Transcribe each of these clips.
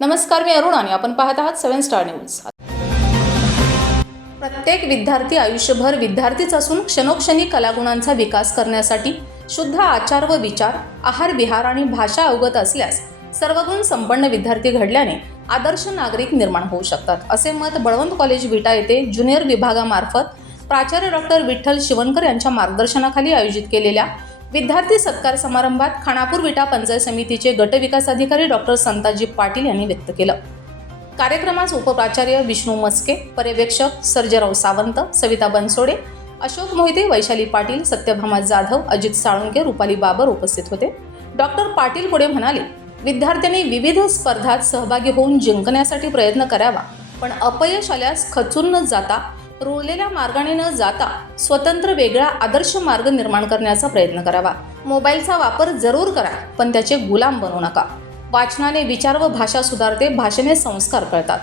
नमस्कार मी अरुण आणि आपण पाहत आहात सेव्हन स्टार न्यूज. प्रत्येक विद्यार्थी आयुष्यभर विद्यार्थीच असून क्षणोक्षणी कलागुणांचा विकास करण्यासाठी शुद्ध आचार व विचार आहार विहार आणि भाषा अवगत असल्यास सर्वगुण संपन्न विद्यार्थी घडल्याने आदर्श नागरिक निर्माण होऊ शकतात असे मत बळवंत कॉलेज विटा येथे ज्युनियर विभागामार्फत प्राचार्य डॉक्टर विठ्ठल शिवणकर यांच्या मार्गदर्शनाखाली आयोजित केलेल्या विद्यार्थी सत्कार समारंभात खानापूर विटा पंचायत समितीचे गटविकास अधिकारी डॉक्टर संताजी पाटील यांनी व्यक्त केलं. कार्यक्रमास उपप्राचार्य विष्णू मस्के पर्यवेक्षक सर्जराव सावंत सविता बनसोडे अशोक मोहिते वैशाली पाटील सत्यभामा जाधव अजित साळुंके रुपाली बाबर उपस्थित होते. डॉक्टर पाटील पुढे म्हणाले विद्यार्थ्यांनी विविध स्पर्धात सहभागी होऊन जिंकण्यासाठी प्रयत्न करावा पण अपयश आल्यास खचून न जाता रोवलेल्या मार्गाने न जाता स्वतंत्र वेगळा आदर्श मार्ग निर्माण करण्याचा प्रयत्न करावा. मोबाईलचा वापर जरूर करा पण त्याचे गुलाम बनू नका. वाचनाने विचार व भाषा सुधारते भाषेने संस्कार कळतात.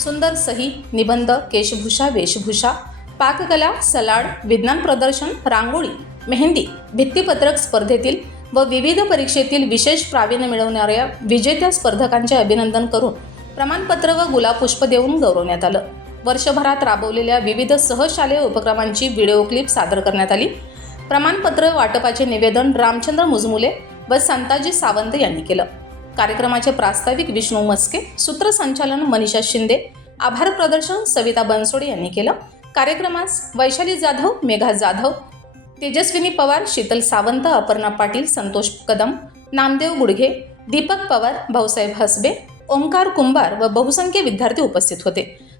सुंदर सही निबंध केशभूषा वेशभूषा पाककला सलाड विज्ञान प्रदर्शन रांगोळी मेहंदी भित्तीपत्रक स्पर्धेतील व विविध परीक्षेतील विशेष प्रावीण्य मिळवणाऱ्या विजेत्या स्पर्धकांचे अभिनंदन करून प्रमाणपत्र व गुलाबपुष्प देऊन गौरवण्यात आलं. वर्षभरात राबवलेल्या विविध सहशालेय उपक्रमांची व्हिडिओ क्लिप सादर करण्यात आली. प्रमाणपत्र वाटपाचे निवेदन रामचंद्र मुजमुले व संताजी सावंत यांनी केलं. कार्यक्रमाचे प्रास्ताविक विष्णू मस्के सूत्रसंचालन मनीषा शिंदे आभार प्रदर्शन सविता बनसोडे यांनी केलं. कार्यक्रमास वैशाली जाधव मेघा जाधव तेजस्विनी पवार शीतल सावंत अपर्णा पाटील संतोष कदम नामदेव गुडघे दीपक पवार भाऊसाहेब हसबे ओंकार कुंभार व बहुसंख्य विद्यार्थी उपस्थित होते.